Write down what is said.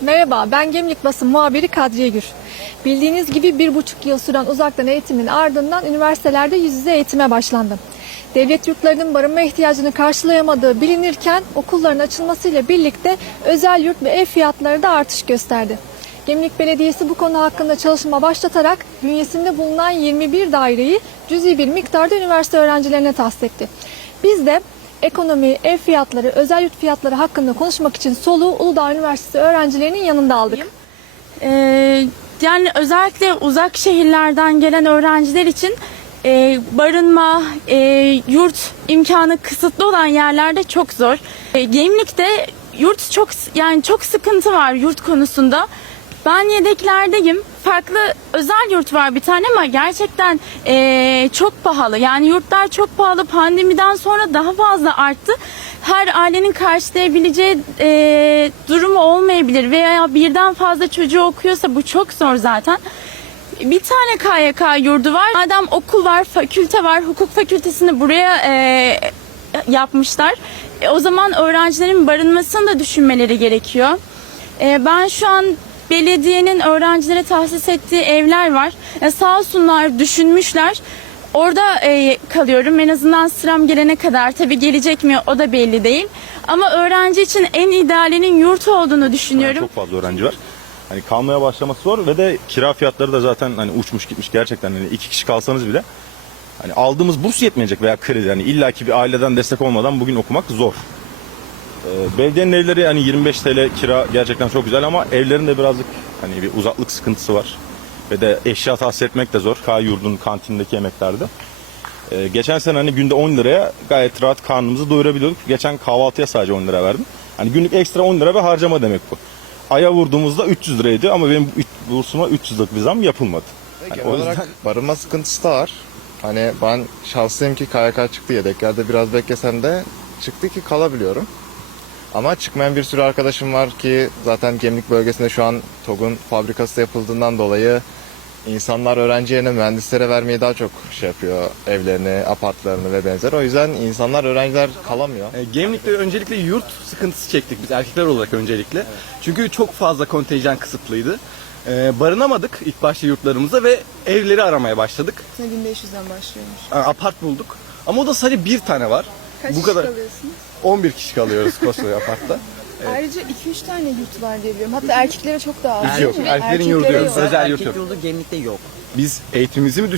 Merhaba, ben Gemlik Basın muhabiri Kadriye Gür. Bildiğiniz gibi bir buçuk yıl süren uzaktan eğitimin ardından üniversitelerde yüz yüze eğitime başlandı. Devlet yurtlarının barınma ihtiyacını karşılayamadığı bilinirken okulların açılmasıyla birlikte özel yurt ve ev fiyatları da artış gösterdi. Gemlik Belediyesi bu konu hakkında çalışma başlatarak bünyesinde bulunan 21 daireyi cüzi bir miktarda üniversite öğrencilerine tahsis etti. Biz de ekonomi, ev fiyatları, özel yurt fiyatları hakkında konuşmak için soluğu Uludağ Üniversitesi öğrencilerinin yanında aldık. Ee, yani özellikle uzak şehirlerden gelen öğrenciler için e, barınma, e, yurt imkanı kısıtlı olan yerlerde çok zor. E, Gemlik'te yurt çok yani çok sıkıntı var yurt konusunda. Ben yedeklerdeyim. Farklı özel yurt var bir tane ama gerçekten e, çok pahalı. Yani yurtlar çok pahalı. Pandemiden sonra daha fazla arttı. Her ailenin karşılayabileceği e, durumu olmayabilir veya birden fazla çocuğu okuyorsa bu çok zor zaten. Bir tane KYK yurdu var. Madem okul var, fakülte var. Hukuk fakültesini buraya e, yapmışlar. E, o zaman öğrencilerin barınmasını da düşünmeleri gerekiyor. E, ben şu an belediyenin öğrencilere tahsis ettiği evler var. E, sağ olsunlar düşünmüşler. Orada e, kalıyorum. En azından sıram gelene kadar. Tabii gelecek mi o da belli değil. Ama öğrenci için en idealinin yurt olduğunu düşünüyorum. çok fazla öğrenci var. Hani kalmaya başlaması zor ve de kira fiyatları da zaten hani uçmuş gitmiş gerçekten hani iki kişi kalsanız bile hani aldığımız burs yetmeyecek veya kredi yani illaki bir aileden destek olmadan bugün okumak zor. Ee, belediyenin evleri hani 25 TL kira gerçekten çok güzel ama evlerin de birazcık hani bir uzaklık sıkıntısı var. Ve de eşya tahsis etmek de zor. K yurdun kantindeki yemeklerde. Ee, geçen sene hani günde 10 liraya gayet rahat karnımızı doyurabiliyorduk. Geçen kahvaltıya sadece 10 lira verdim. Hani günlük ekstra 10 lira ve harcama demek bu. Aya vurduğumuzda 300 liraydı ama benim bursuma 300'lük bir zam yapılmadı. Hani o olarak yüzden barınma sıkıntısı da var. Hani ben şanslıyım ki KYK çıktı yedeklerde biraz beklesem de çıktı ki kalabiliyorum. Ama çıkmayan bir sürü arkadaşım var ki zaten Gemlik bölgesinde şu an TOG'un fabrikası yapıldığından dolayı insanlar öğrenci yerine mühendislere vermeyi daha çok şey yapıyor evlerini, apartlarını ve benzer. O yüzden insanlar öğrenciler kalamıyor. E, Gemlik'te öncelikle yurt sıkıntısı çektik biz erkekler olarak öncelikle. Çünkü çok fazla kontenjan kısıtlıydı. E, barınamadık ilk başta yurtlarımıza ve evleri aramaya başladık. 1500'den başlıyormuş. E, apart bulduk. Ama o da sadece bir tane var. Kaç Bu kişi kadar. kalıyorsunuz? 11 kişi kalıyoruz Kosovo apartta. Ayrıca 2-3 tane yurt var diye biliyorum. Hatta erkeklere çok daha az. Yok. Erkeklerin yurdu yok. Özel yurt Erkek yok. yurdu gemlikte yok. Biz eğitimimizi mi düş